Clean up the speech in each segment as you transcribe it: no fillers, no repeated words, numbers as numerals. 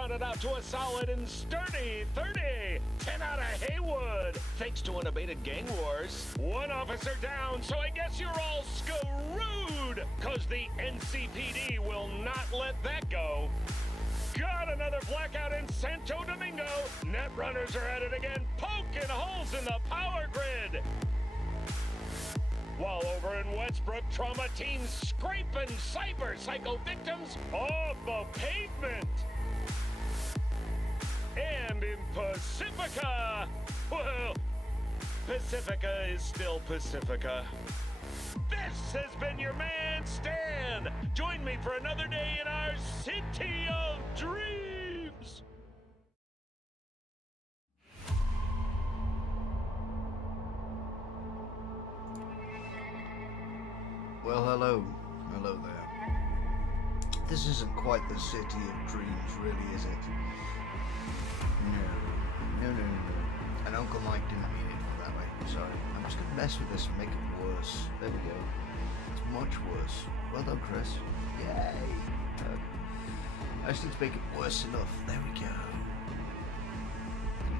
rounded out to a solid and sturdy 30. 10 out of Haywood, thanks to unabated gang wars. One officer down, so I guess you're all screwed, cause the NCPD will not let that go. Got another blackout in Santo Domingo. Net runners are at it again, poking holes in the power grid. While over in Westbrook, trauma teams scraping cyber psycho victims off the pavement. And in Pacifica, well, Pacifica is still Pacifica. This has been your man, Stan. Join me for another day in our city of dreams. Well, hello there. This isn't quite the city of dreams, really, is it? No. And Uncle Mike didn't mean it that way. I'm sorry. I'm just gonna mess with this and make it worse. There we go. It's much worse. Well done, Kris. Yay! I just need to make it worse enough. There we go.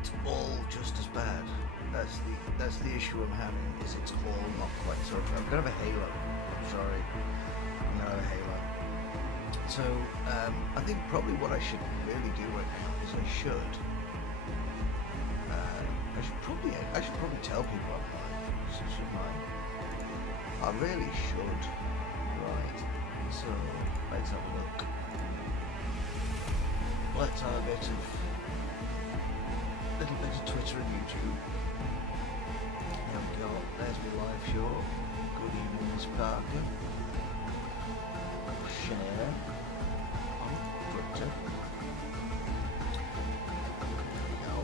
It's all just as bad. That's the issue I'm having. Is it's all not quite so. I'm gonna have a halo. I'm sorry. I'm gonna have a halo. So I think probably what I should really do right now is I should probably tell people I'm live, shouldn't I? I really should. Right. So let's have a look. Let's have a little bit of Twitter and YouTube. There we go. There's my live show. Good evening, Miss Parker. Share on Twitter. No,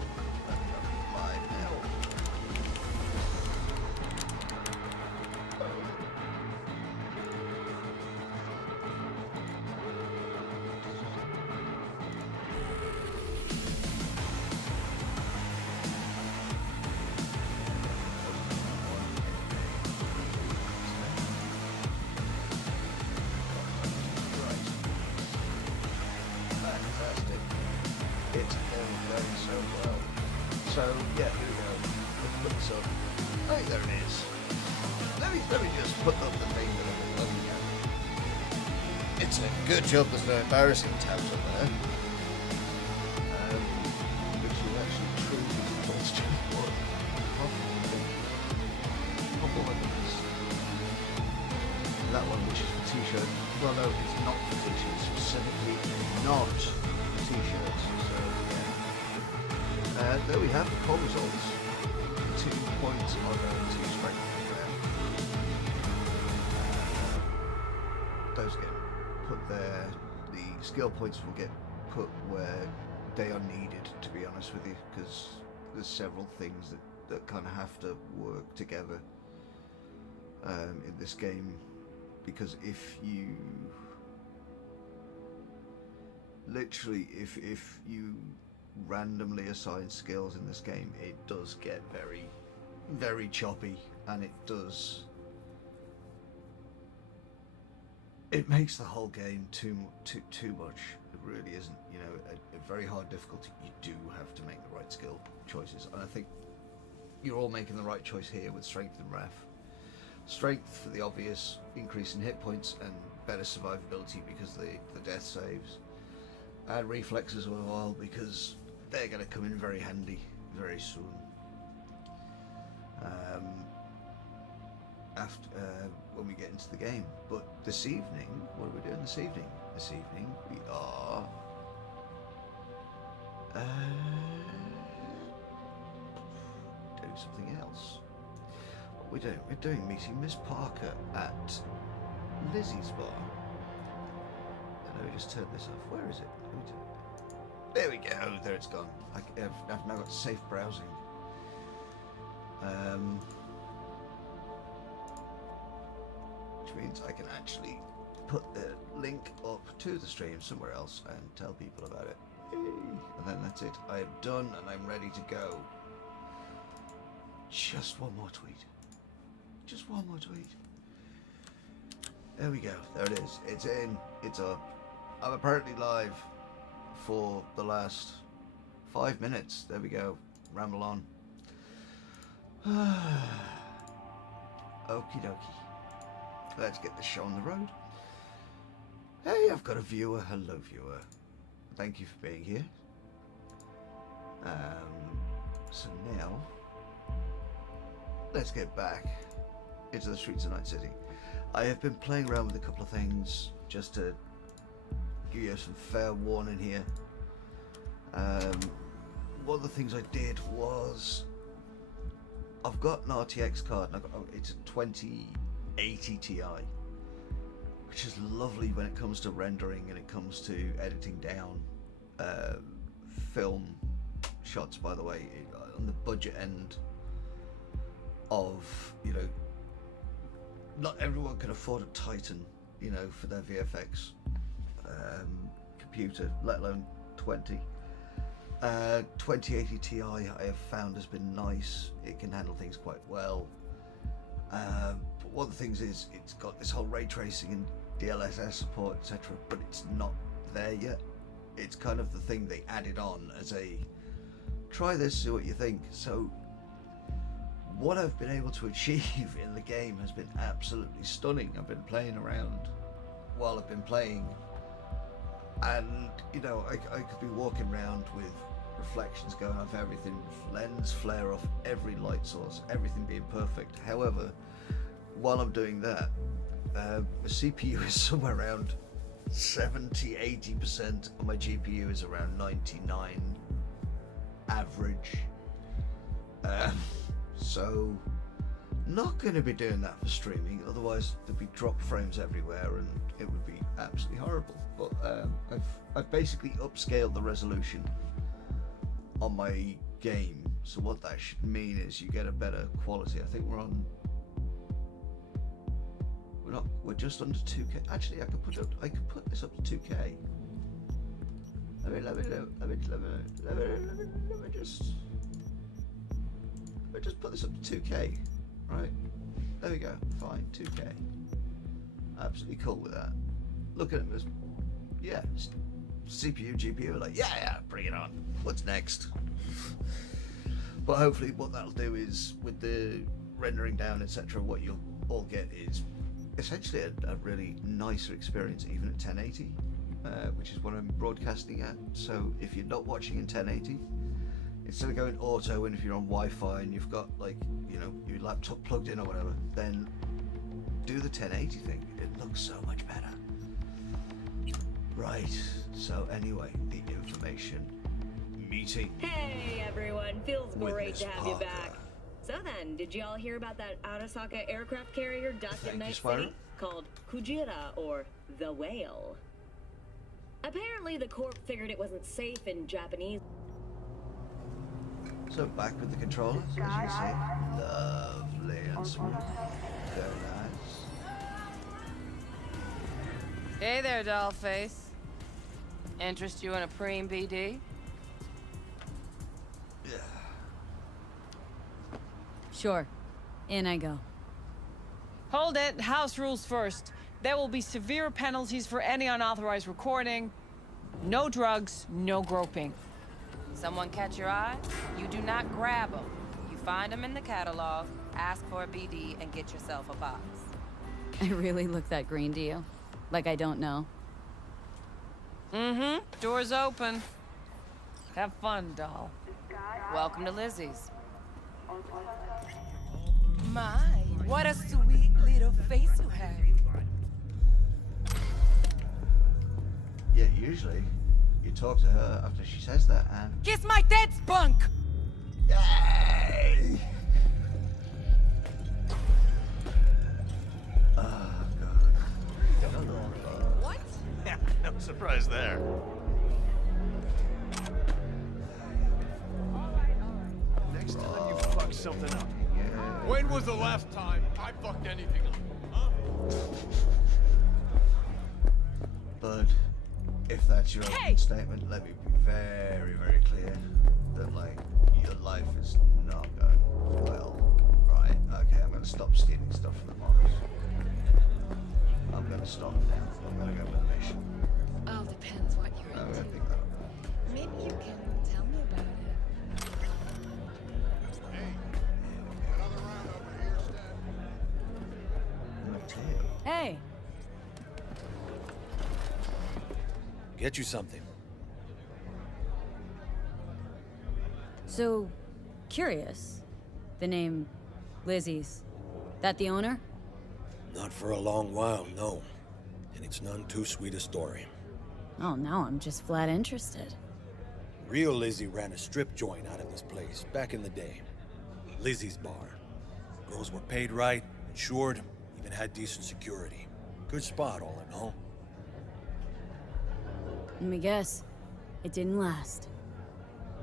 that's not live now. So yeah, here we go. Let's put this up. Oh, there it is. Let me just put up the thing that I'm looking at. It's a good job there's no embarrassing tabs up there. Which is actually true question. That one, which is for t-shirt. Well, no, it's not for t-shirts. Specifically, not for t-shirts. So yeah. There we have the poll results. 2 points are going to strength and those get put there. The skill points will get put where they are needed, to be honest with you, because there's several things that kind of have to work together in this game. Because if you literally, if you randomly assign skills in this game, it does get very, very choppy, and it makes the whole game too much. It really isn't. You know, a very hard difficulty. You do have to make the right skill choices, and I think you're all making the right choice here with strength and ref. Strength for the obvious increase in hit points and better survivability because the death saves, and reflexes as well because they're going to come in very handy very soon. After when we get into the game. But this evening, what are we doing this evening? This evening we are doing something else. We're doing meeting Miss Parker at Lizzie's bar. Let me just turn this off. Where is it? There we go. There it's gone. I've now got safe browsing. Which means I can actually put the link up to the stream somewhere else and tell people about it. Yay. And then that's it. I am done and I'm ready to go. Just one more tweet. Just one more tweet. There we go. There it is. It's in. It's up. I'm apparently live. for the last 5 minutes. There we go. Ramble on. Okie dokie. Let's get the show on the road. Hey, I've got a viewer. Hello, viewer. Thank you for being here. So now, let's get back into the streets of Night City. I have been playing around with a couple of things just to give you some fair warning here. One of the things I did was I've got an RTX card, and it's a 2080 Ti, which is lovely when it comes to rendering and it comes to editing down film shots. By the way, on the budget end of, you know, not everyone can afford a Titan, you know, for their VFX computer, let alone 2080 Ti I have found has been nice. It can handle things quite well. But one of the things is it's got this whole ray tracing and DLSS support, etc., but it's not there yet. It's kind of the thing they added on as a try this, see what you think. So what I've been able to achieve in the game has been absolutely stunning. I've been playing around while I've been playing, and you know, I could be walking around with reflections going off everything, lens flare off every light source, everything being perfect. However, while I'm doing that, the CPU is somewhere around 70-80%, and my GPU is around 99 average. So not going to be doing that for streaming, otherwise there'd be drop frames everywhere and it would be absolutely horrible. But I've basically upscaled the resolution on my game, so what that should mean is you get a better quality. I think we're just under 2K. Actually, I could put this up to 2K. Let me just put this up to 2K, right? There we go. Fine, 2K. Absolutely cool with that. Look at it as, yeah, CPU, GPU, like, yeah, bring it on. What's next? But hopefully what that'll do is, with the rendering down, etc., what you'll all get is essentially a really nicer experience, even at 1080, which is what I'm broadcasting at. So if you're not watching in 1080, instead of going auto, and if you're on Wi-Fi and you've got, like, you know, your laptop plugged in or whatever, then do the 1080 thing. It looks so much better. Right, so anyway, the information meeting. Hey everyone, feels great Miss to have you Parker. back. So then, did y'all hear about that Arasaka aircraft carrier docked Thank in you, Night Spyro. City called Kujira, or the Whale? Apparently the Corp figured it wasn't safe in Japanese. So back with the controllers, as you can see. Lovely and smooth. Very nice. Hey there, dollface. Interest you in a preem BD? Yeah. Sure. In I go. Hold it. House rules first. There will be severe penalties for any unauthorized recording. No drugs, no groping. Someone catch your eye? You do not grab them. You find them in the catalog, ask for a BD, and get yourself a box. I really look that green to you? Like I don't know. Mm-hmm. Door's open. Have fun, doll. Welcome to Lizzie's. My, what a sweet little face you have. Yeah, usually you talk to her after she says that, and Kiss my dead spunk! yay! Oh god. What? Yeah, no surprise there. Next time you fuck something up. When was the last time I fucked anything up? Huh? But if that's your opening statement, let me be very, very clear that, like, your life is not going well. Right? Okay, I'm gonna stop stealing stuff from the box. I'm gonna stop now. I'm gonna go with the mission. All depends what you're I'm into. gonna pick that up. Maybe you can tell me about it. Hey, another round over here, Stan. Mateo. Hey, Get you something. so curious. The name Lizzie's. That the owner? Not for a long while, no. And it's none too sweet a story. Oh, now I'm just flat interested. Real Lizzie ran a strip joint out of this place back in the day. Lizzie's Bar. Girls were paid right, insured, even had decent security. Good spot, all in all. Let me guess. It didn't last.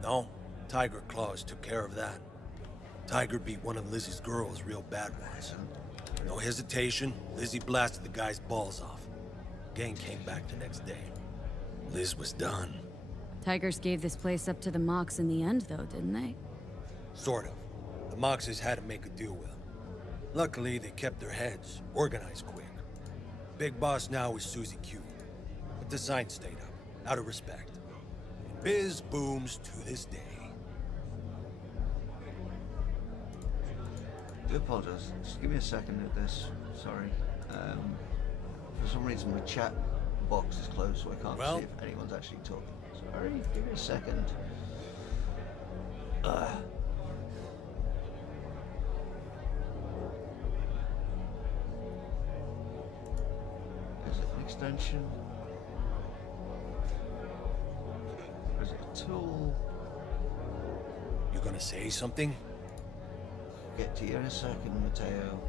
No, Tiger Claws took care of that. Tiger beat one of Lizzie's girls real bad once. No hesitation, Lizzie blasted the guy's balls off. Gang came back the next day. Liz was done. Tigers gave this place up to the Mox in the end, though, didn't they? Sort of. The Moxes had to make a deal with them. Luckily, they kept their heads, organized quick. Big boss now is Susie Q. But the sign stayed up, out of respect. And biz booms to this day. I do apologize. Just give me a second at this. Sorry. For some reason my chat box is closed, so I can't Well? see if anyone's actually talking. Sorry. Give me a second. Is it an extension? Or is it a tool? You gonna say something? Get to you in a second, Mateo.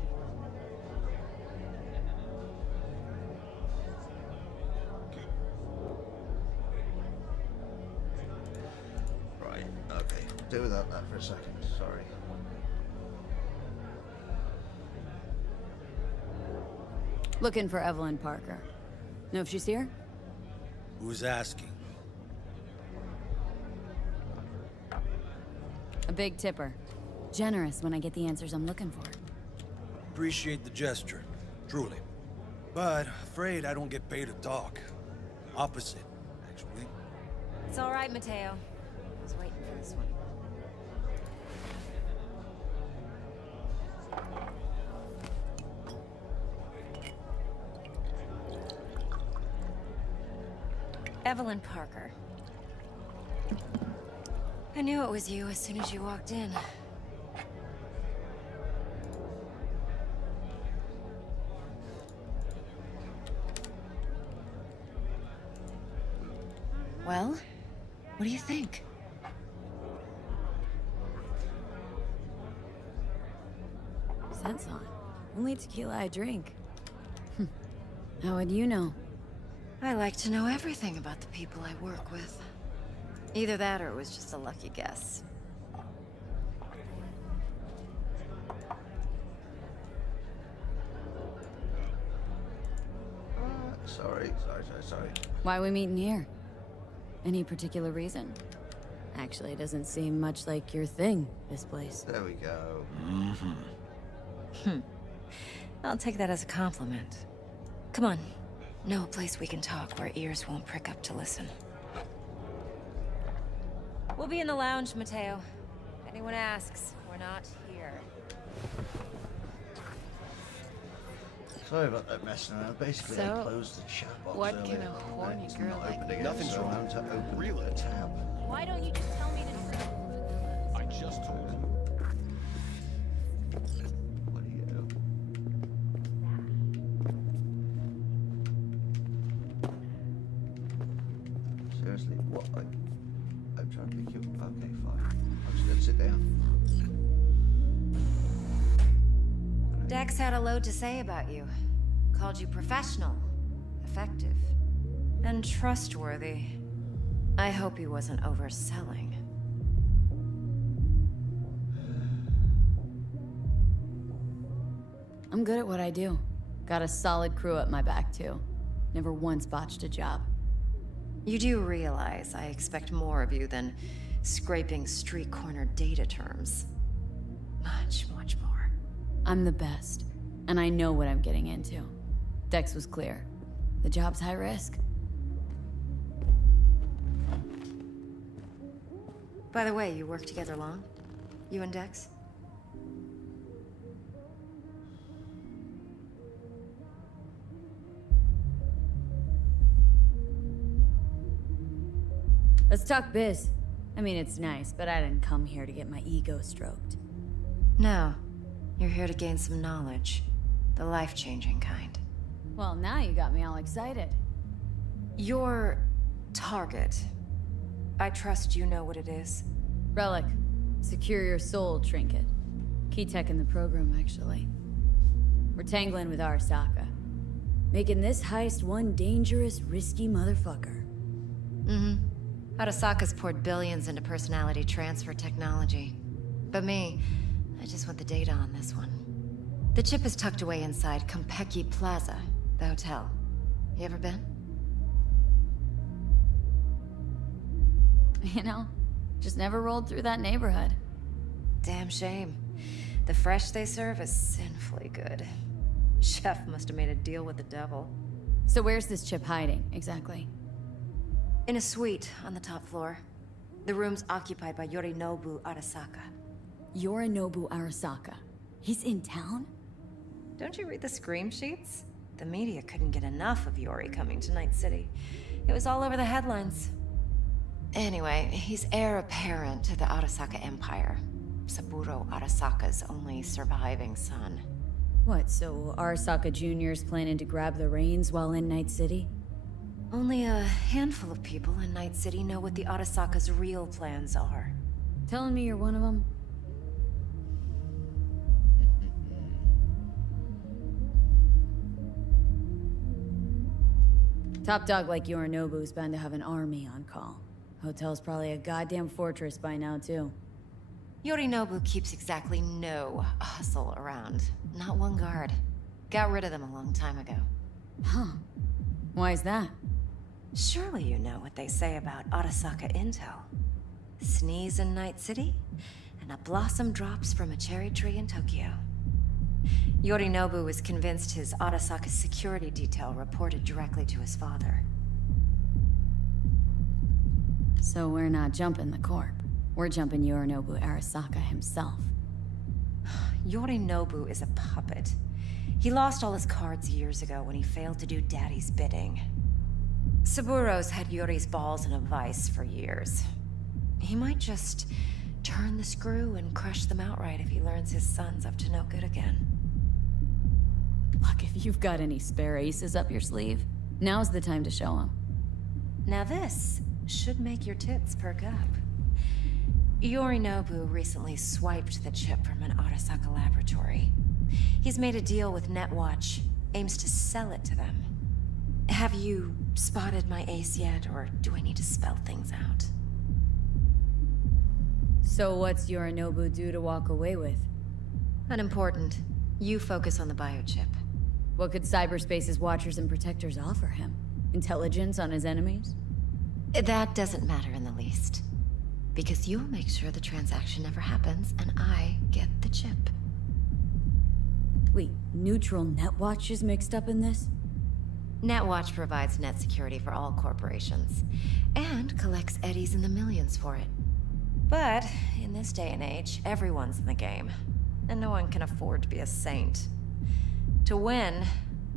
Right, okay. Do without that for a second, sorry. Looking for Evelyn Parker. Know if she's here? Who's asking? A big tipper. Generous when I get the answers I'm looking for. Appreciate the gesture, truly. But afraid I don't get paid to talk. Opposite, actually. It's all right, Mateo. I was waiting for this one. Evelyn Parker. I knew it was you as soon as you walked in. Well, what do you think? Scent's on. Only tequila I drink. How would you know? I like to know everything about the people I work with. Either that or it was just a lucky guess. Sorry. Why we meeting here? Any particular reason? Actually, it doesn't seem much like your thing, this place. There we go. I'll take that as a compliment. Come on. Know a place we can talk where ears won't prick up to listen. We'll be in the lounge, Mateo. If anyone asks, we're not here. Sorry about that messing around. Basically, I So, closed the chat box what earlier can a and horny it's girl not like opening you it, Nothing's so I wrong. had to open Really? a tab. Why don't you just tell me the truth? I just told you. What do you do? Seriously, what? I'm trying to pick you up. Okay, fine. I'm just gonna sit down. Dex had a load to say about you. Called you professional, effective, and trustworthy. I hope he wasn't overselling. I'm good at what I do. Got a solid crew at my back, too. Never once botched a job. You do realize I expect more of you than scraping street corner data terms. Much, much more. I'm the best, and I know what I'm getting into. Dex was clear. The job's high risk. By the way, you work together long? You and Dex? Let's talk biz. I mean, it's nice, but I didn't come here to get my ego stroked. No. You're here to gain some knowledge. The life-changing kind. Well, now you got me all excited. Your target. I trust you know what it is. Relic. Secure your soul trinket. Key tech in the program, actually. We're tangling with Arasaka. Making this heist one dangerous, risky motherfucker. Mm-hmm. Arasaka's poured billions into personality transfer technology. But me, I just want the data on this one. The chip is tucked away inside Konpeki Plaza, the hotel. You ever been? You know, just never rolled through that neighborhood. Damn shame. The fresh they serve is sinfully good. Chef must have made a deal with the devil. So where's this chip hiding, exactly? In a suite on the top floor. The room's occupied by Yorinobu Arasaka. Yorinobu Arasaka. He's in town? Don't you read the scream sheets? The media couldn't get enough of Yori coming to Night City. It was all over the headlines. Anyway, he's heir apparent to the Arasaka Empire. Saburo Arasaka's only surviving son. What, so Arasaka Jr.'s planning to grab the reins while in Night City? Only a handful of people in Night City know what the Arasaka's real plans are. Telling me you're one of them? Top dog like Yorinobu's bound to have an army on call. Hotel's probably a goddamn fortress by now, too. Yorinobu keeps exactly no hustle around. Not one guard. Got rid of them a long time ago. Huh. Why is that? Surely you know what they say about Arasaka intel. Sneeze in Night City, and a blossom drops from a cherry tree in Tokyo. Yorinobu was convinced his Arasaka security detail reported directly to his father. So we're not jumping the corp. We're jumping Yorinobu Arasaka himself. Yorinobu is a puppet. He lost all his cards years ago when he failed to do Daddy's bidding. Saburo's had Yori's balls in a vice for years. He might just turn the screw and crush them outright if he learns his son's up to no good again. Look, if you've got any spare aces up your sleeve, now's the time to show them. Now this should make your tits perk up. Yorinobu recently swiped the chip from an Arasaka laboratory. He's made a deal with Netwatch, aims to sell it to them. Have you spotted my ace yet, or do I need to spell things out? So what's Yorinobu due to walk away with? Unimportant. You focus on the biochip. What could cyberspace's watchers and protectors offer him? Intelligence on his enemies? That doesn't matter in the least. Because you'll make sure the transaction never happens, and I get the chip. Wait, neutral Netwatch is mixed up in this? Netwatch provides net security for all corporations, and collects eddies in the millions for it. But, in this day and age, everyone's in the game, and no one can afford to be a saint. To win,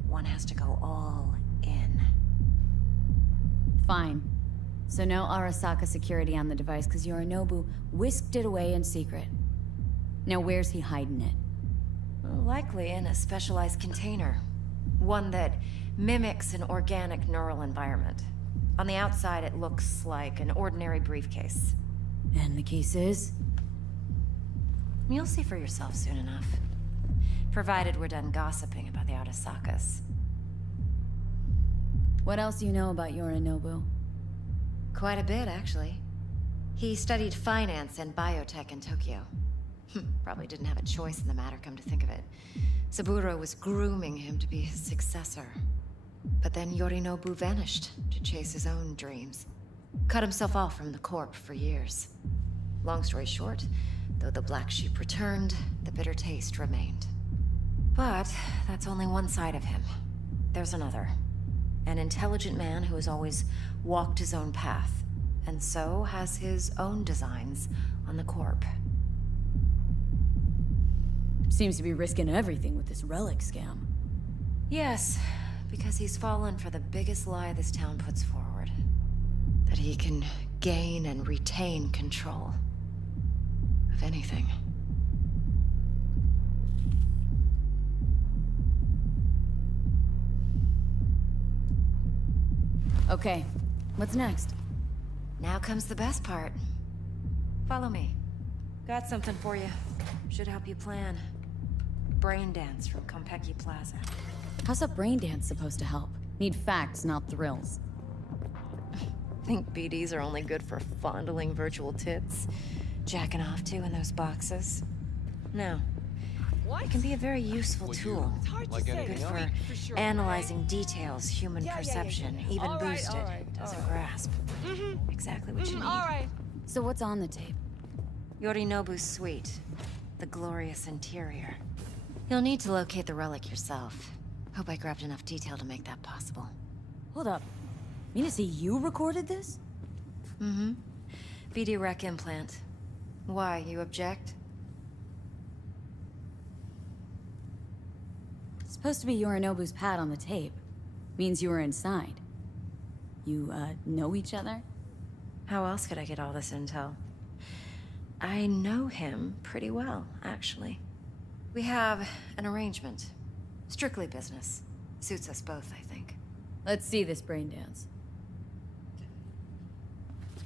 one has to go all in. Fine. So no Arasaka security on the device because Yorinobu whisked it away in secret. Now where's he hiding it? Likely in a specialized container. One that mimics an organic neural environment. On the outside, it looks like an ordinary briefcase. And the case is? You'll see for yourself soon enough. Provided we're done gossiping about the Arasakas. What else do you know about Yorinobu? Quite a bit, actually. He studied finance and biotech in Tokyo. Probably didn't have a choice in the matter, come to think of it. Saburo was grooming him to be his successor. But then Yorinobu vanished to chase his own dreams. Cut himself off from the Corp for years. Long story short, though the black sheep returned, the bitter taste remained. But that's only one side of him. There's another. An intelligent man who has always walked his own path. and so has his own designs on the Corp. Seems to be risking everything with this relic scam. Yes, because he's fallen for the biggest lie this town puts forward. That he can gain and retain control of anything. Okay, what's next? Now comes the best part. Follow me. Got something for you. Should help you plan. Brain dance from Konpeki Plaza. How's a brain dance supposed to help? Need facts, not thrills. Think BDs are only good for fondling virtual tits? Jacking off to in those boxes? No. It can be a very useful tool. Good for analyzing details, human perception, even boosted. Doesn't grasp. Exactly what you need. So what's on the tape? Yorinobu's suite. The glorious interior. You'll need to locate the relic yourself. Hope I grabbed enough detail to make that possible. Hold up. Mean to say you recorded this? Mm-hmm. BD rec implant. Why, you object? It's supposed to be Yorinobu's pad on the tape. Means you were inside. You, know each other? How else could I get all this intel? I know him pretty well, actually. We have an arrangement. Strictly business. Suits us both, I think. Let's see this brain dance.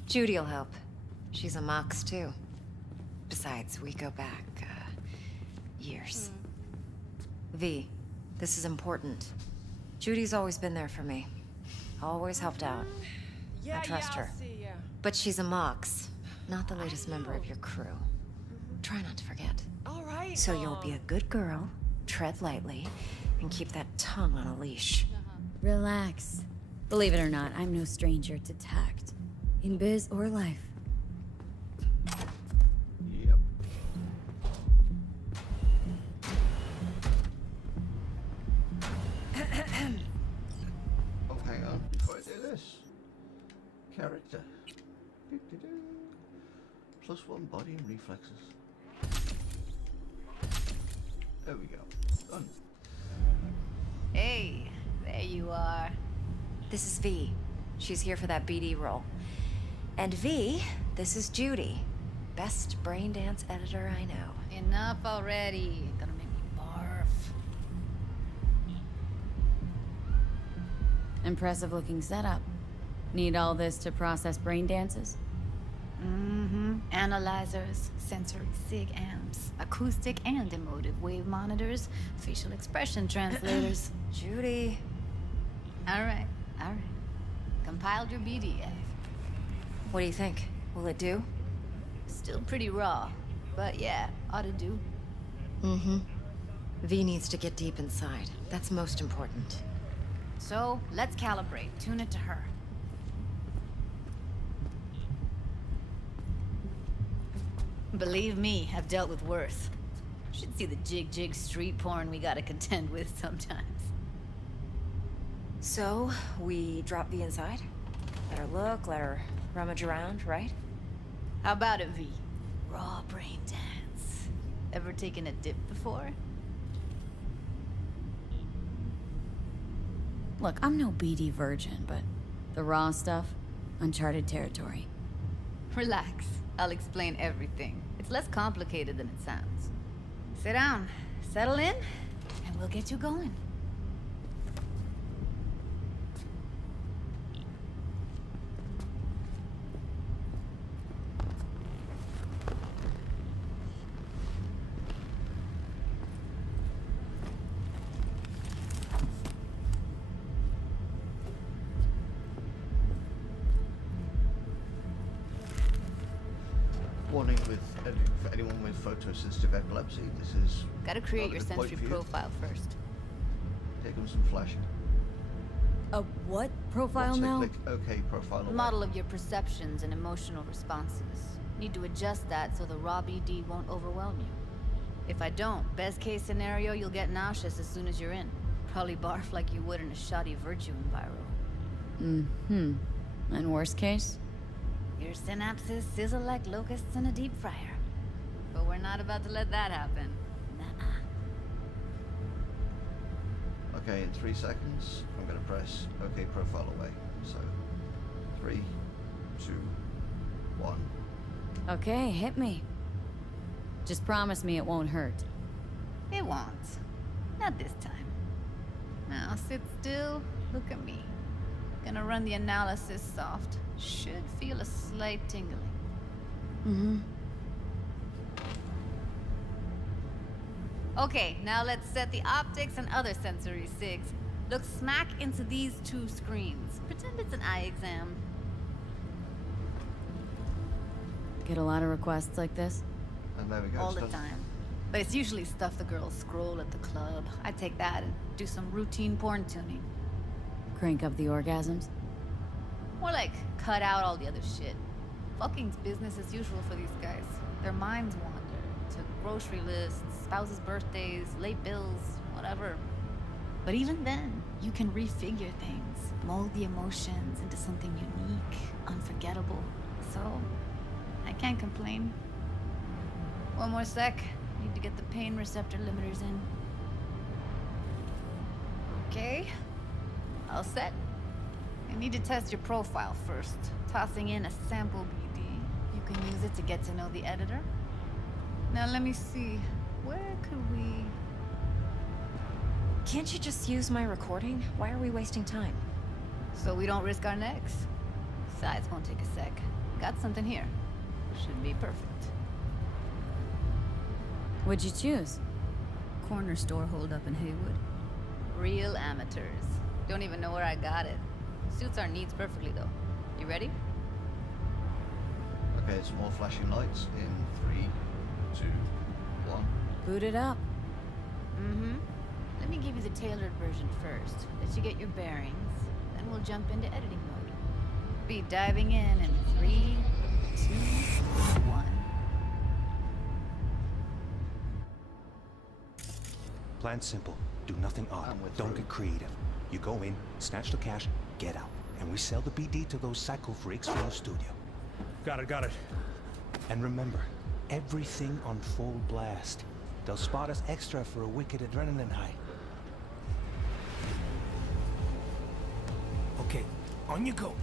Judy'll help. She's a Mox, too. Besides, we go back, years. V, this is important. Judy's always been there for me. Always helped out. I trust her. But she's a Mox, not the latest member of your crew. Try not to forget. So you'll be a good girl, tread lightly, and keep that tongue on a leash. Relax. Believe it or not, I'm no stranger to tact. In biz or life. Yep. Oh, hang on. Before I do this. Character. Do-do-do. +1 body and reflexes. There we go. Done. Hey, there you are. This is V. She's here for that BD role. And V, this is Judy. Best brain dance editor I know. Enough already. Gonna make me barf. Impressive looking setup. Need all this to process brain dances? Analyzers, sensory sig amps, acoustic and emotive wave monitors, facial expression translators. Judy. All right. Compiled your BDF. What do you think? Will it do? Still pretty raw, but yeah, ought to do. V needs to get deep inside. That's most important. So, let's calibrate. Tune it to her. Believe me, I've dealt with worse. Should see the jig street porn we gotta contend with sometimes. So, we drop V inside? Let her look, let her rummage around, right? How about it, V? Raw brain dance. Ever taken a dip before? Look, I'm no BD virgin, but the raw stuff, uncharted territory. Relax. I'll explain everything. It's less complicated than it sounds. Sit down, settle in, and we'll get you going. Warning with for anyone with photosensitive epilepsy, this is Gotta create not a your good point sensory for you. profile first. Take them some flashing. A what profile Once I now? click OK profile A away. model of your perceptions and emotional responses. Need to adjust that so the raw BD won't overwhelm you. If I don't, best case scenario, you'll get nauseous as soon as you're in. Probably barf like you would in a shoddy virtue enviro. And worst case? Your synapses sizzle like locusts in a deep fryer. But we're not about to let that happen. Nuh-uh. Okay, in 3 seconds, I'm going to press OK profile away. So, 3, 2, 1. Okay, hit me. Just promise me it won't hurt. It won't. Not this time. Now sit still, look at me. Gonna run the analysis soft. Should feel a slight tingling. Mm-hmm. Okay, now let's set the optics and other sensory sigs. Look smack into these 2 screens. Pretend it's an eye exam. Get a lot of requests like this? And there we go. All it's the done. time. But it's usually stuff the girls scroll at the club. I take that and do some routine porn tuning. Crank up the orgasms? More like cut out all the other shit. Fucking's business as usual for these guys. Their minds wander to grocery lists, spouses' birthdays, late bills, whatever. But even then, you can refigure things, mold the emotions into something unique, unforgettable. So, I can't complain. One more sec. Need to get the pain receptor limiters in. Okay. All set. I need to test your profile first. Tossing in a sample BD. You can use it to get to know the editor. Now let me see. Where could we... Can't you just use my recording? Why are we wasting time? So we don't risk our necks. Besides, won't take a sec. Got something here. Should be perfect. What'd you choose? Corner store holdup in Haywood. Real amateurs. Don't even know where I got it. Suits our needs perfectly though. You ready? Okay, some more flashing lights in 3, 2, 1. Boot it up. Mm-hmm. Let me give you the tailored version first. Let you get your bearings. Then we'll jump into editing mode. Be diving in 3, 2, 1. Plan simple. Do nothing odd. And we're Don't through. get creative. You go in, snatch the cash, get out. And we sell the BD to those psycho freaks from the studio. Got it. And remember, everything on full blast. They'll spot us extra for a wicked adrenaline high. Okay, on you go.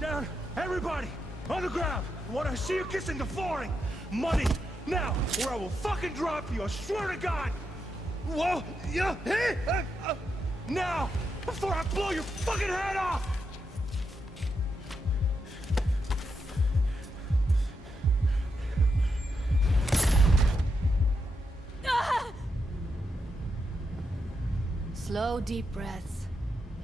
Down! Everybody! On the ground! I want to see you kissing the flooring! Money! Now! Or I will fucking drop you! I swear to God! Whoa! Yeah! Hey! Now! Before I blow your fucking head off! Slow, deep breaths.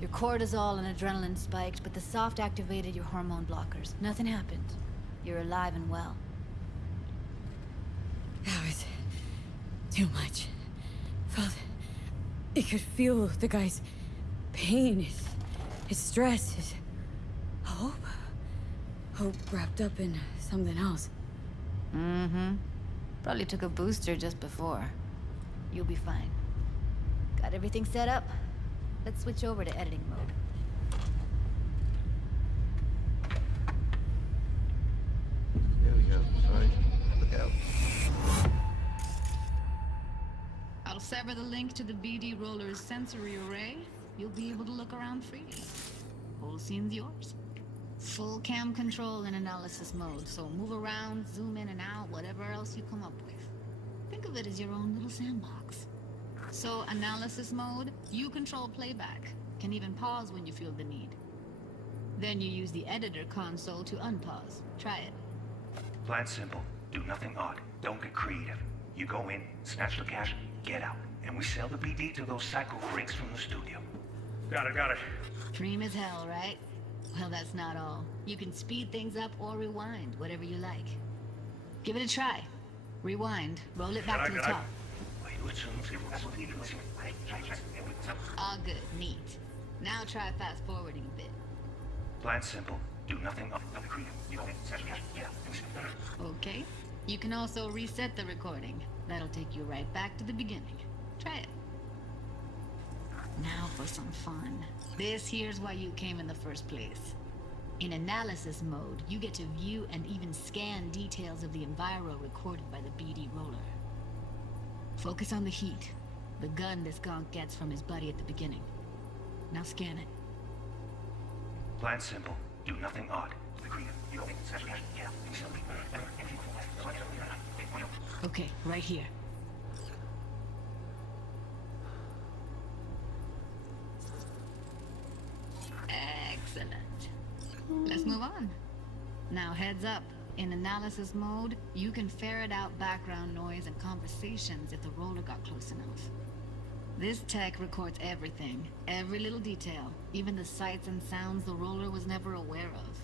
Your cortisol and adrenaline spiked, but the soft activated your hormone blockers. Nothing happened. You're alive and well. That was too much. Felt you could feel the guy's pain, his stress, his hope. Hope wrapped up in something else. Mm-hmm. Probably took a booster just before. You'll be fine. Got everything set up? Let's switch over to editing mode. Here we go. Sorry. Look out. I'll sever the link to the BD Roller's sensory array. You'll be able to look around freely. Whole scene's yours. Full cam control in analysis mode, so move around, zoom in and out, whatever else you come up with. Think of it as your own little sandbox. So, analysis mode, you control playback. Can even pause when you feel the need. Then you use the editor console to unpause. Try it. Plan simple. Do nothing odd. Don't get creative. You go in, snatch the cash, get out. And we sell the BD to those psycho freaks from the studio. Got it. Dream as hell, right? Well, that's not all. You can speed things up or rewind, whatever you like. Give it a try. Rewind. Roll it back to the top. All good. Neat. Now try fast forwarding a bit. Plan simple. Do nothing odd. Don't get creative. You go in, snatch the cash, get out. And we sell the BD. Okay. You can also reset the recording. That'll take you right back to the beginning. Try it. Now for some fun. This here's why you came in the first place. In analysis mode, you get to view and even scan details of the enviro recorded by the BD roller. Focus on the heat, the gun this gonk gets from his buddy at the beginning. Now scan it. Plan simple. Do nothing odd. Agree. You go in, slash cash, get out, and sell the Okay, right here. Excellent. Let's move on. Now heads up. In analysis mode, you can ferret out background noise and conversations if the roller got close enough. This tech records everything, every little detail, even the sights and sounds the roller was never aware of.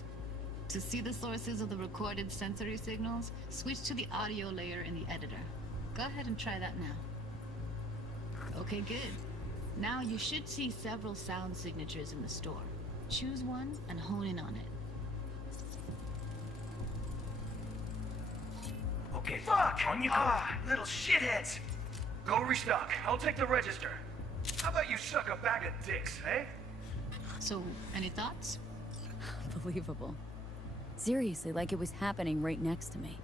To see the sources of the recorded sensory signals, switch to the audio layer in the editor. Go ahead and try that now. Okay, good. Now you should see several sound signatures in the store. Choose one and hone in on it. Okay, fuck! On you go! Little shitheads! Go restock. I'll take the register. How about you suck a bag of dicks, eh? So, any thoughts? Unbelievable. Seriously, like it was happening right next to me.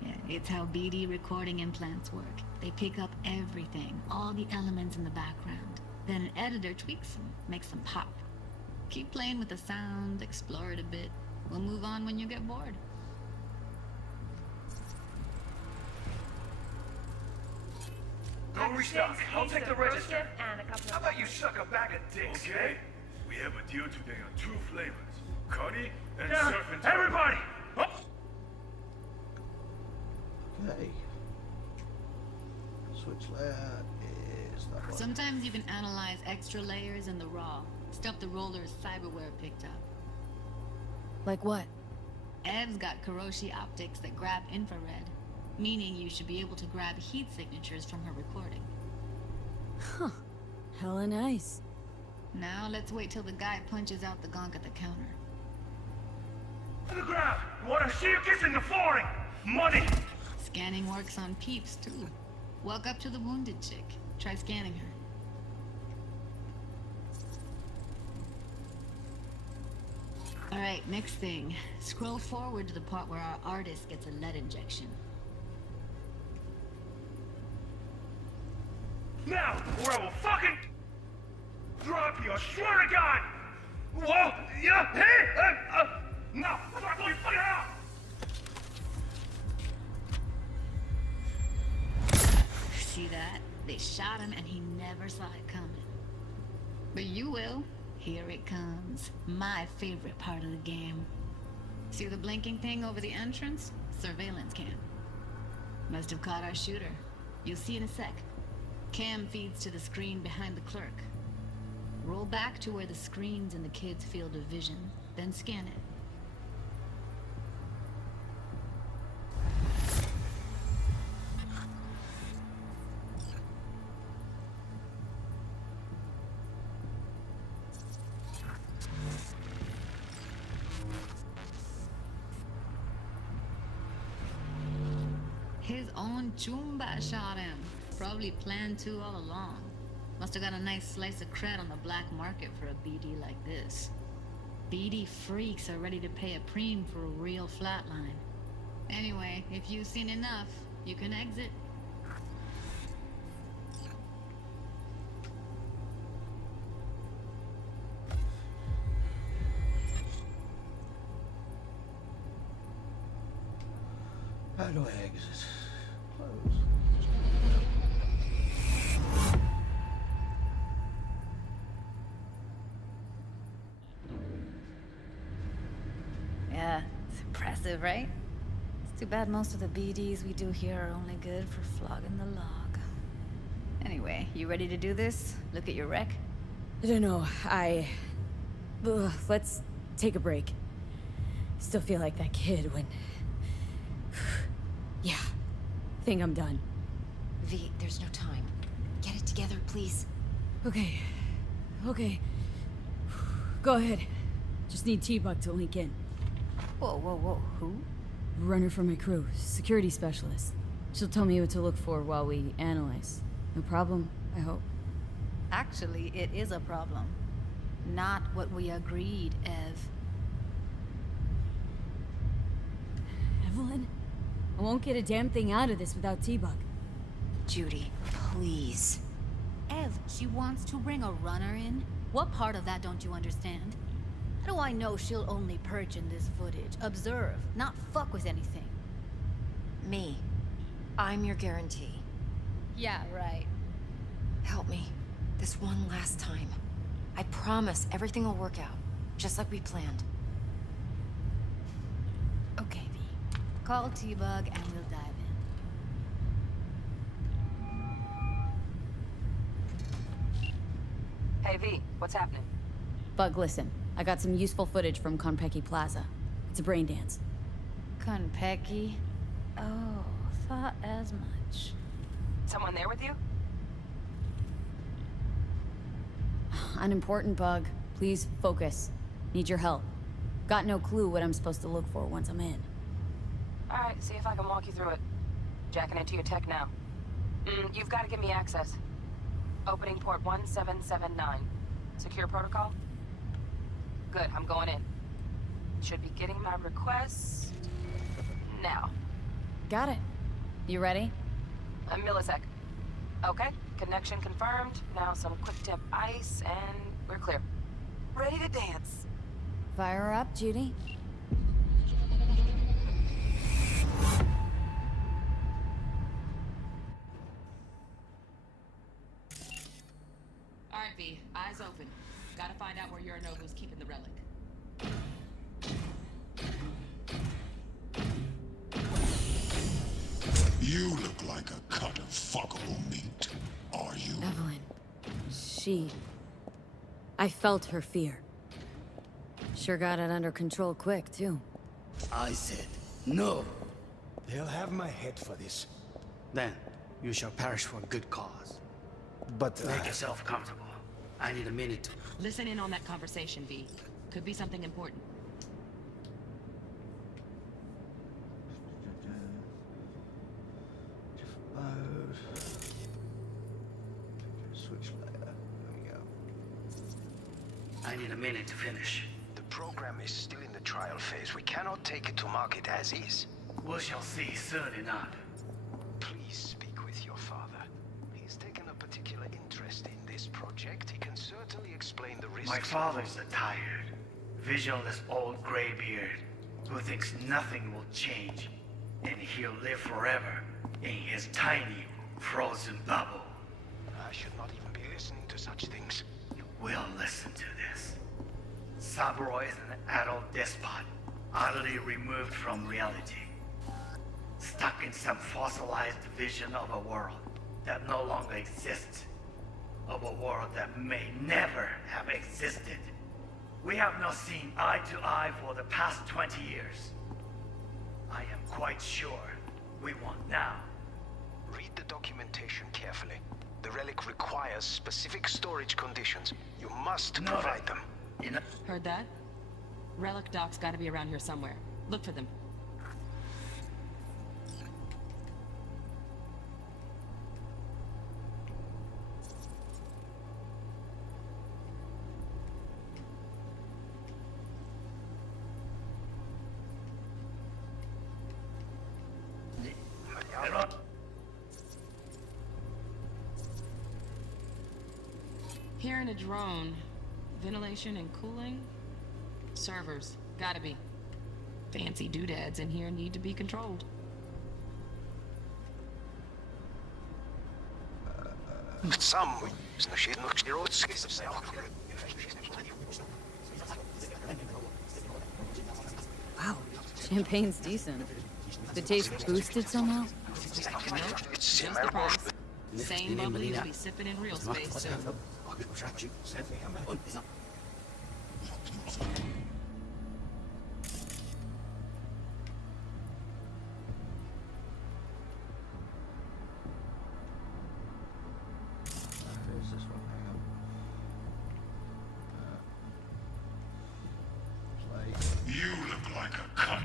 Yeah, it's how BD recording implants work. They pick up everything, all the elements in the background. Then an editor tweaks them, makes them pop. Keep playing with the sound, explore it a bit. We'll move on when you get bored. Go restock. I'll take the register. How about you suck a bag of dicks, Okay. eh? We have a deal today on 2 flavors. Cuddy and Serpentine. Everybody! Up! Okay. Switch layer is that one. Sometimes you can analyze extra layers in the raw. Stuff the roller's cyberware picked up. Like what? Ev's got Kiroshi optics that grab infrared, meaning you should be able to grab heat signatures from her recording. Huh. Hella nice. Now let's wait till the guy punches out the gonk at the counter. On the ground! I want to see you kissing the flooring! Money! Scanning works on peeps, too. Walk up to the wounded chick. Try scanning her. Alright, next thing. Scroll forward to the part where our artist gets a lead injection. Now, or I will fucking drop you, I swear to God! Whoa! Yeah! Hey! No! Fuck you! Yeah! See that? They shot him and he never saw it coming. But you will. Here it comes. My favorite part of the game. See the blinking thing over the entrance? Surveillance cam. Must have caught our shooter. You'll see in a sec. Cam feeds to the screen behind the clerk. Roll back to where the screen's in the kid's field of vision, then scan it. His own Chumba shot him. Probably planned to all along. Must have got a nice slice of cred on the black market for a BD like this. BD freaks are ready to pay a preem for a real flatline. Anyway, if you've seen enough, you can exit. How do I exit? Close. Yeah, it's impressive, right? It's too bad most of the BDs we do here are only good for flogging the log. Anyway, you ready to do this? Look at your wreck? I don't know, let's take a break. Still feel like that kid when... Yeah, think I'm done. V, there's no time. Get it together, please. Okay. Go ahead. Just need T-Bug to link in. Whoa, who? Runner for my crew, security specialist. She'll tell me what to look for while we analyze. No problem, I hope. Actually, it is a problem. Not what we agreed, Ev. Evelyn? I won't get a damn thing out of this without T-Bug. Judy, please. Ev, she wants to bring a runner in? What part of that don't you understand? How do I know she'll only perch in this footage, observe, not fuck with anything? Me. I'm your guarantee. Yeah, right. Help me. This one last time. I promise everything will work out, just like we planned. Okay, V. Call T-Bug and we'll dive in. Hey, V, what's happening? Bug, listen. I got some useful footage from Konpeki Plaza. It's a brain dance. Konpeki? Oh, thought as much. Someone there with you? Unimportant, Bug. Please focus. Need your help. Got no clue what I'm supposed to look for once I'm in. Alright, see if I can walk you through it. Jacking into your tech now. You've got to give me access. Opening port 1779. Secure protocol? Good, I'm going in. Should be getting my request now. Got it. You ready? A millisec. Okay, connection confirmed. Now some quick tip ice and we're clear. Ready to dance. Fire her up, Judy. Alright, V. Eyes open. Gotta find out where Yorinobu's keeping the relic. You look like a cut of fuckable meat. Are you? Evelyn. I felt her fear. Sure got it under control quick, too. I said, no. They'll have my head for this. Then, you shall perish for a good cause. But make yourself comfortable. I need a minute to... Listen in on that conversation, V. Could be something important. Mode. Switch layer. There we go. I need a minute to finish. The program is still in the trial phase. We cannot take it to market as is. We shall see soon enough. Please speak with your father. He's taken a particular interest in this project. He can certainly explain the risks. My father's a tired, visionless old graybeard who thinks nothing will change, and he'll live forever in his tiny, frozen bubble. I should not even be listening to such things. You will listen to this. Saburo is an adult despot, utterly removed from reality. Stuck in some fossilized vision of a world that no longer exists. Of a world that may never have existed. We have not seen eye to eye for the past 20 years. I am quite sure we won't now. Read the documentation carefully. The relic requires specific storage conditions. You must provide them. Heard that? Relic docs gotta be around here somewhere. Look for them. Hearing a drone. Ventilation and cooling? Servers. Gotta be. Fancy doodads in here need to be controlled. Wow, champagne's decent. The taste boosted somehow? Just the price. Same bubbly you'll be sipping in real space soon. Where's this one? Hang on. Play. You look like a cut.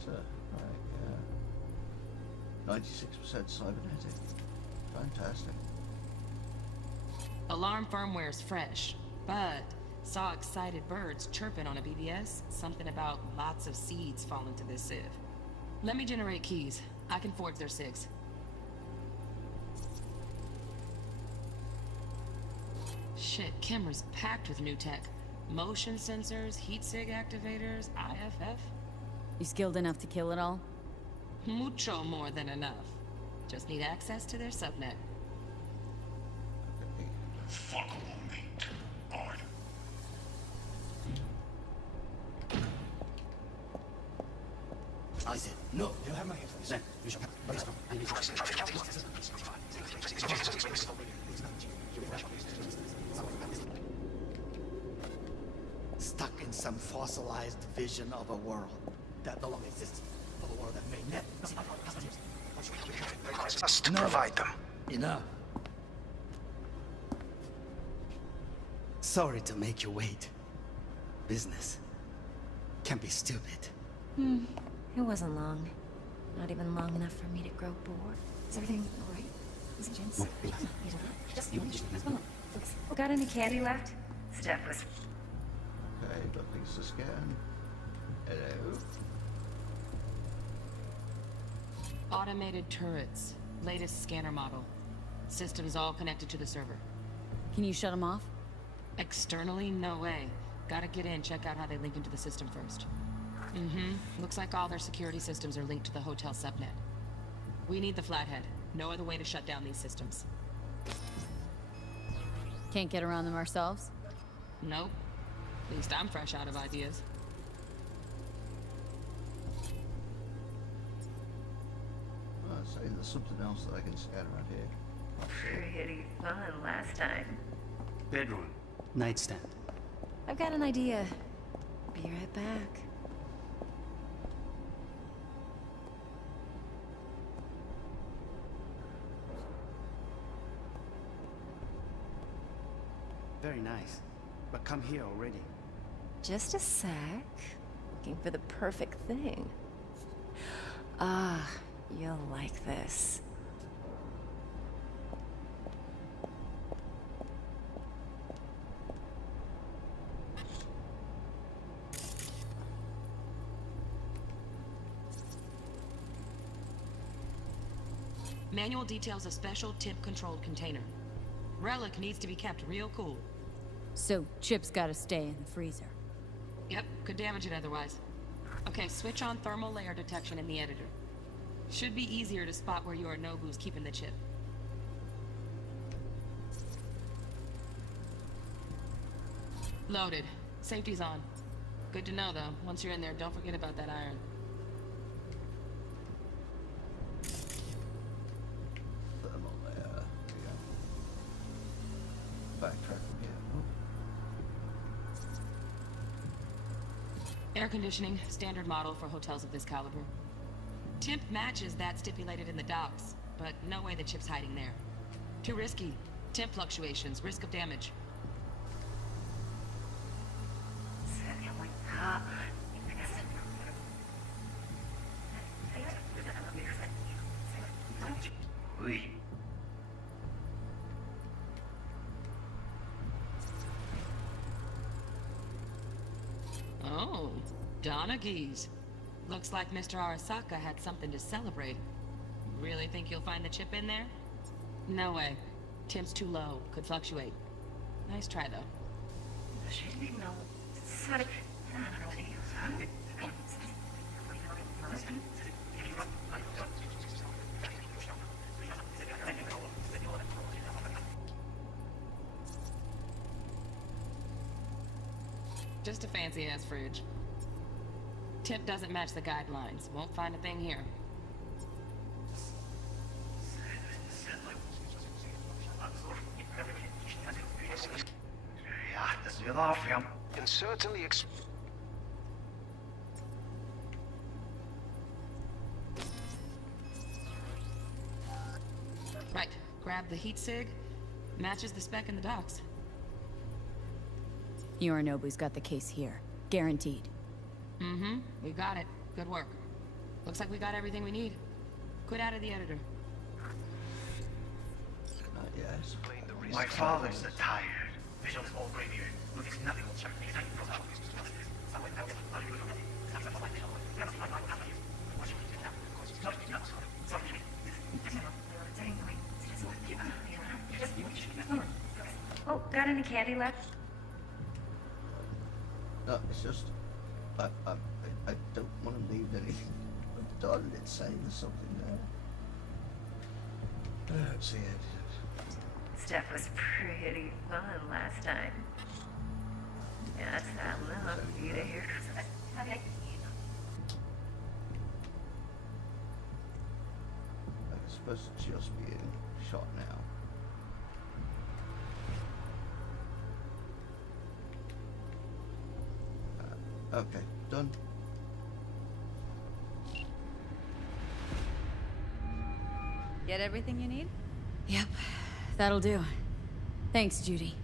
laser. Right, yeah. 96% cybernetic. Fantastic. Alarm firmware's fresh, but saw excited birds chirping on a BBS. Something about lots of seeds falling to this sieve. Let me generate keys. I can forge their SIGs. Shit, camera's packed with new tech. Motion sensors, heat sig activators, IFF. You skilled enough to kill it all? Mucho more than enough. Just need access to their subnet. Fuckable meat. Are you? I said, no. You have my then you shall stuck in some fossilized vision of a world that no longer exists. Of a world that may never Us to provide them. Enough. Sorry to make you wait. Business can be stupid. It wasn't long. Not even long enough for me to grow bored. Is everything all right? Is it Jens? Got any candy left? Steph was... Okay, got things to scan. Hello. Automated turrets. Latest scanner model. Systems all connected to the server. Can you shut them off? Externally, no way. Gotta get in, check out how they link into the system first. Looks like all their security systems are linked to the hotel subnet. We need the flathead. No other way to shut down these systems. Can't get around them ourselves? Nope. At least I'm fresh out of ideas. I'd say there's something else that I can scan around here. Pretty fun last time. Bedroom. Nightstand. I've got an idea. Be right back. Very nice. But come here already. Just a sec. Looking for the perfect thing. Ah, you'll like this. Manual details a special temp-controlled container. Relic needs to be kept real cool. So, Chip's gotta stay in the freezer. Yep, could damage it otherwise. Okay, switch on thermal layer detection in the editor. Should be easier to spot where Yorinobu's keeping the chip. Loaded. Safety's on. Good to know, though. Once you're in there, don't forget about that iron. Thermal layer. There we go. Backtrack from here. Air conditioning, standard model for hotels of this caliber. Temp matches that stipulated in the docs, but no way the chip's hiding there. Too risky. Temp fluctuations, risk of damage. Oui. Oh, Donaghys. Looks like Mr. Arasaka had something to celebrate. Really think you'll find the chip in there? No way. Temp's too low. Could fluctuate. Nice try, though. Just a fancy-ass fridge. Tip doesn't match the guidelines. Won't find a thing here. Ja, dat is weer af, ja. Can certainly Right. Grab the heat sig. Matches the spec in the docs. Yorinobu's got the case here. Guaranteed. We got it. Good work. Looks like we got everything we need. Quit out of the editor. Yes. My father's tired. Visual is all graveyard. Looks nothing will check. Oh, got any candy left? No, it's just I don't want to leave anything undone. It's saying there's something there. I don't see it. Stuff was pretty fun last time. Yeah, that's that love for you to hear. It's supposed to just be in shot now. Okay, done. Get everything you need? Yep, that'll do. Thanks, Judy.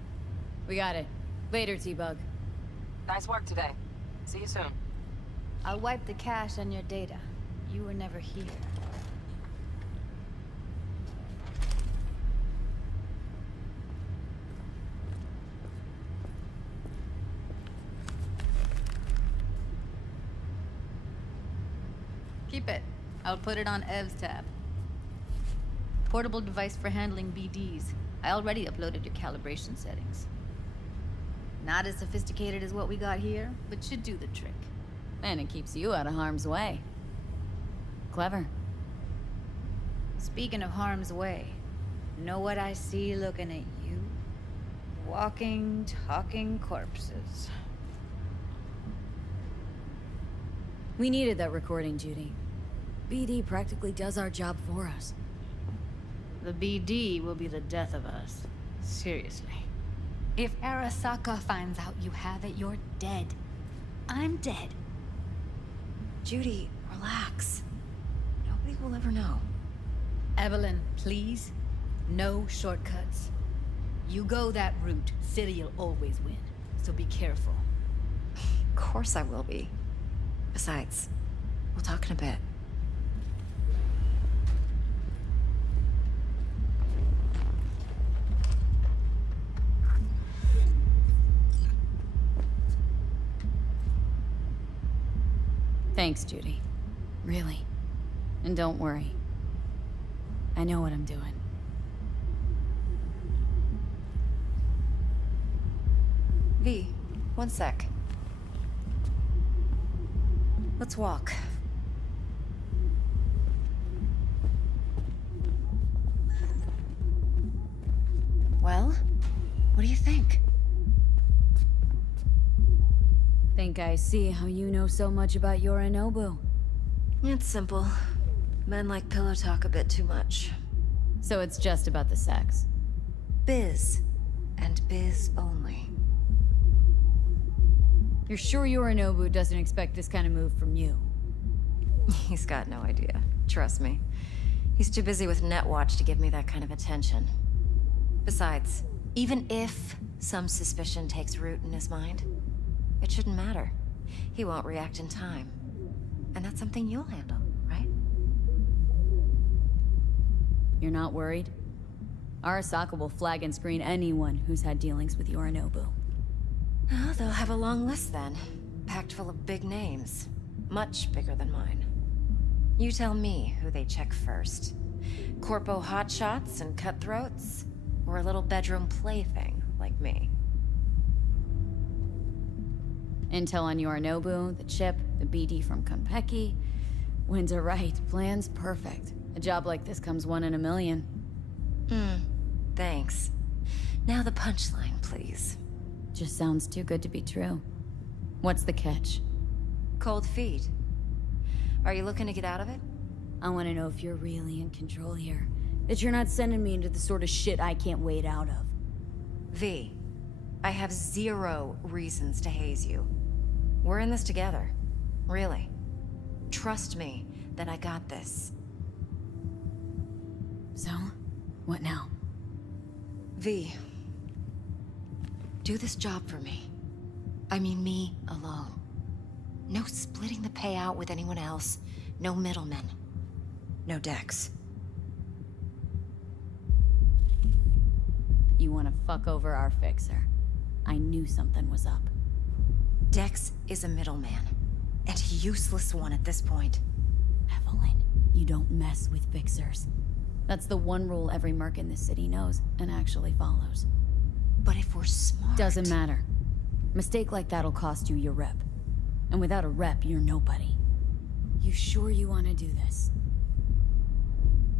We got it. Later, T-Bug. Nice work today. See you soon. I'll wipe the cache on your data. You were never here. Keep it. I'll put it on Ev's tab. Portable device for handling BDs. I already uploaded your calibration settings. Not as sophisticated as what we got here, but should do the trick. And it keeps you out of harm's way. Clever. Speaking of harm's way, know what I see looking at you? Walking, talking corpses. We needed that recording, Judy. BD practically does our job for us. The BD will be the death of us. Seriously. If Arasaka finds out you have it, you're dead. I'm dead. Judy, relax. Nobody will ever know. Evelyn, please. No shortcuts. You go that route, City'll always win. So be careful. Of course I will be. Besides, we'll talk in a bit. Thanks, Judy. Really. And don't worry. I know what I'm doing. V, one sec. Let's walk. Well, what do you think? Think I see how you know so much about Yorinobu. It's simple. Men like pillow talk a bit too much. So it's just about the sex. Biz. And biz only. You're sure Yorinobu doesn't expect this kind of move from you? He's got no idea. Trust me. He's too busy with Netwatch to give me that kind of attention. Besides, even if some suspicion takes root in his mind, it shouldn't matter. He won't react in time. And that's something you'll handle, right? You're not worried? Arasaka will flag and screen anyone who's had dealings with Yorinobu. Oh, they'll have a long list then. Packed full of big names. Much bigger than mine. You tell me who they check first. Corpo hotshots and cutthroats? Or a little bedroom plaything like me? Intel on Yorinobu, the chip, the BD from Konpeki. Winds are right, plan's perfect. A job like this comes 1 in a million. Thanks. Now the punchline, please. Just sounds too good to be true. What's the catch? Cold feet. Are you looking to get out of it? I want to know if you're really in control here. That you're not sending me into the sort of shit I can't wait out of. V, I have 0 reasons to haze you. We're in this together. Really. Trust me that I got this. So, what now? V, do this job for me. I mean me alone. No splitting the payout with anyone else. No middlemen. No Dex. You want to fuck over our fixer. I knew something was up. Dex is a middleman. And a useless one at this point. Evelyn, you don't mess with fixers. That's the one rule every merc in this city knows and actually follows. But if we're smart... Doesn't matter. Mistake like that'll cost you your rep. And without a rep, you're nobody. You sure you want to do this?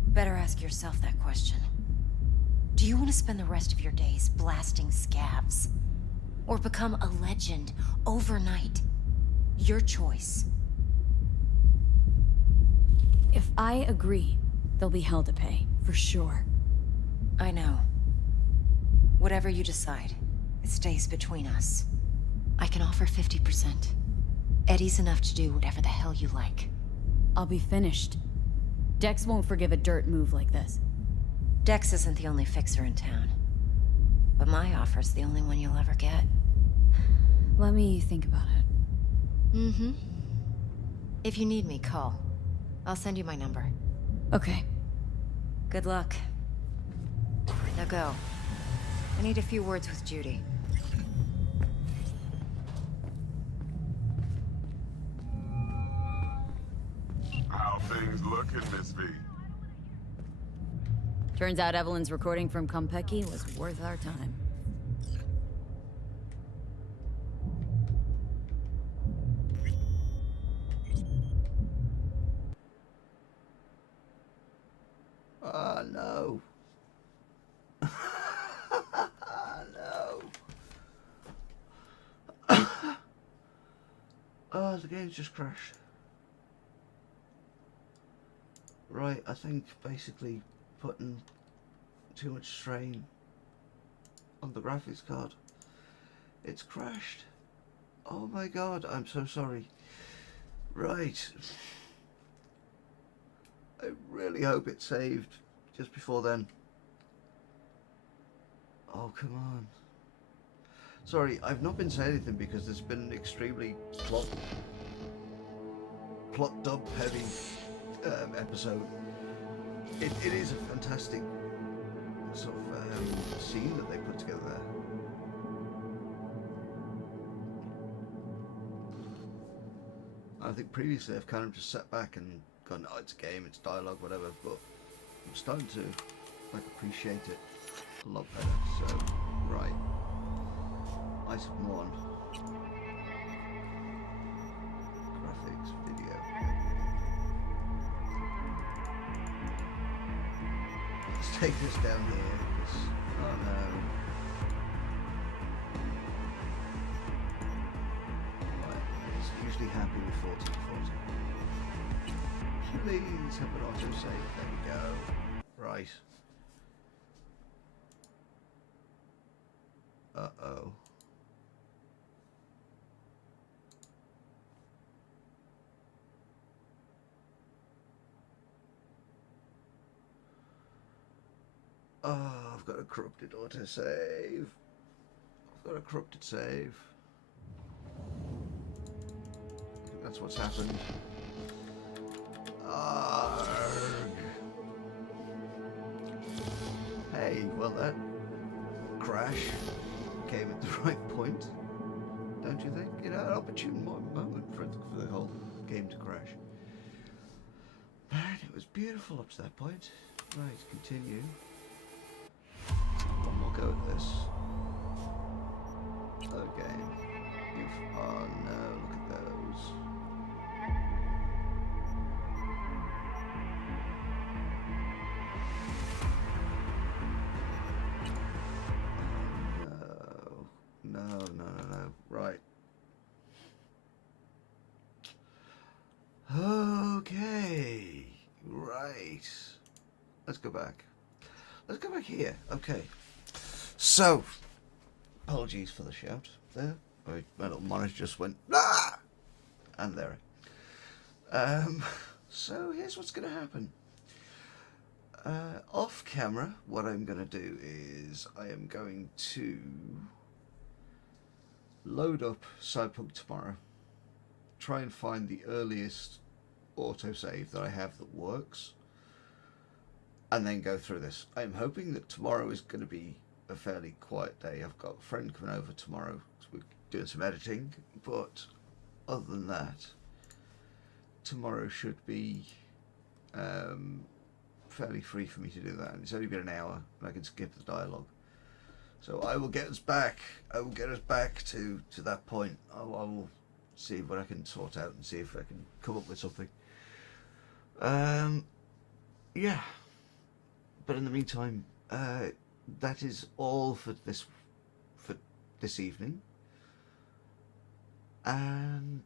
Better ask yourself that question. Do you want to spend the rest of your days blasting scabs? Or become a legend overnight? Your choice. If I agree, there'll be hell to pay, for sure. I know. Whatever you decide, it stays between us. I can offer 50%. Eddie's enough to do whatever the hell you like. I'll be finished. Dex won't forgive a dirt move like this. Dex isn't the only fixer in town. But my offer's the only one you'll ever get. Let me think about it. Mm-hmm. If you need me, call. I'll send you my number. Okay. Good luck. Now go. I need a few words with Judy. How things looking, Miss V? Turns out Evelyn's recording from Konpeki was worth our time. No. No. Oh, the game's just crashed. Right, I think basically putting too much strain on the graphics card. It's crashed. Oh my god, I'm so sorry. Right. I really hope it saved just before then. Oh, come on. Sorry, I've not been saying anything because it's been an extremely plot dump heavy episode. It is a fantastic sort of scene that they put together there. I think previously I've kind of just sat back and gone, oh, it's a game, it's dialogue, whatever, but I'm starting to appreciate it a lot better. So, right. Item 1. Graphics, video. Let's take this down here, because, oh no. Right, it's usually happy with 1440. Please have an autosave. There we go. Right. Uh-oh. Oh, I've got a corrupted autosave. I've got a corrupted save. I think that's what's happened. Arrgh. Hey, well that crash came at the right point, don't you think? You know, an opportune moment for the whole game to crash. Man, it was beautiful up to that point. Right, continue. One more go at this. Okay. Oh no, look at those. No. Right. Okay. Right. Let's go back. Let's go back here. Okay. So, apologies for the shout there. My little monitor just went, ah! And there. So here's what's going to happen. Off camera, what I'm going to do is I am going to load up Cyberpunk tomorrow, try and find the earliest autosave that I have that works, and then go through this. I'm hoping that tomorrow is going to be a fairly quiet day. I've got a friend coming over tomorrow, so we're doing some editing, but other than that, tomorrow should be fairly free for me to do that, and it's only been an hour, and I can skip the dialogue. So I will get us back. I will get us back to that point. I will see what I can sort out and see if I can come up with something. Yeah. But in the meantime, that is all for this evening. And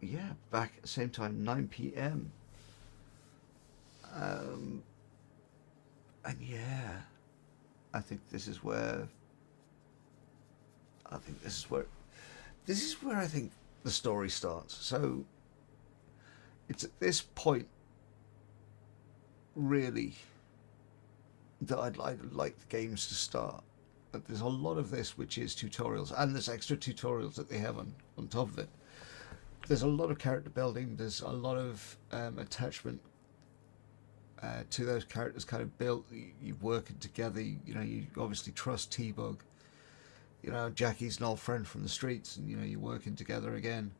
yeah, back at the same time, 9 p.m. And yeah, I think this is where I think the story starts. So it's at this point, really, that I'd like the games to start. But there's a lot of this which is tutorials, and there's extra tutorials that they have on top of it. There's a lot of character building. There's a lot of attachment to those characters kind of built. You're working together. You know, you obviously trust T-Bug. You know, Jackie's an old friend from the streets, and you know, you're working together again.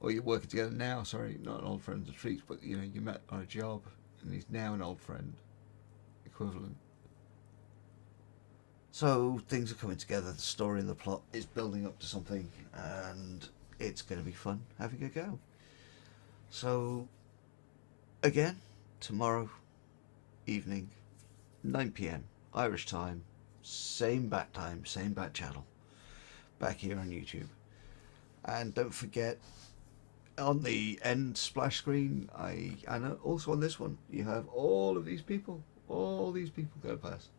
Or you're working together now, sorry, not an old friend from the streets, but you know, you met on a job, and he's now an old friend, equivalent. So things are coming together, the story and the plot is building up to something, and it's going to be fun having a go. So, again, tomorrow evening, 9 p.m, Irish time, same bat time, same bat channel, back here on YouTube. And don't forget, on the end splash screen, and also on this one, you have all these people go past.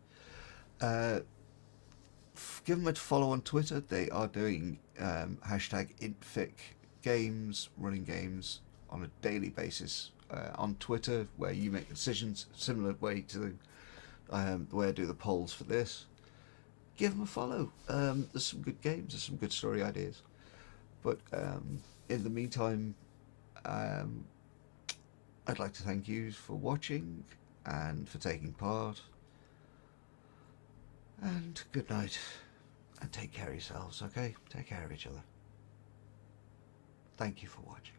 Give them a follow on Twitter. They are doing hashtag IntFic games, running games on a daily basis on Twitter, where you make decisions, similar way to the way I do the polls for this. Give them a follow. There's some good games, there's some good story ideas. But in the meantime, I'd like to thank you for watching and for taking part. And good night. And take care of yourselves, okay? Take care of each other. Thank you for watching.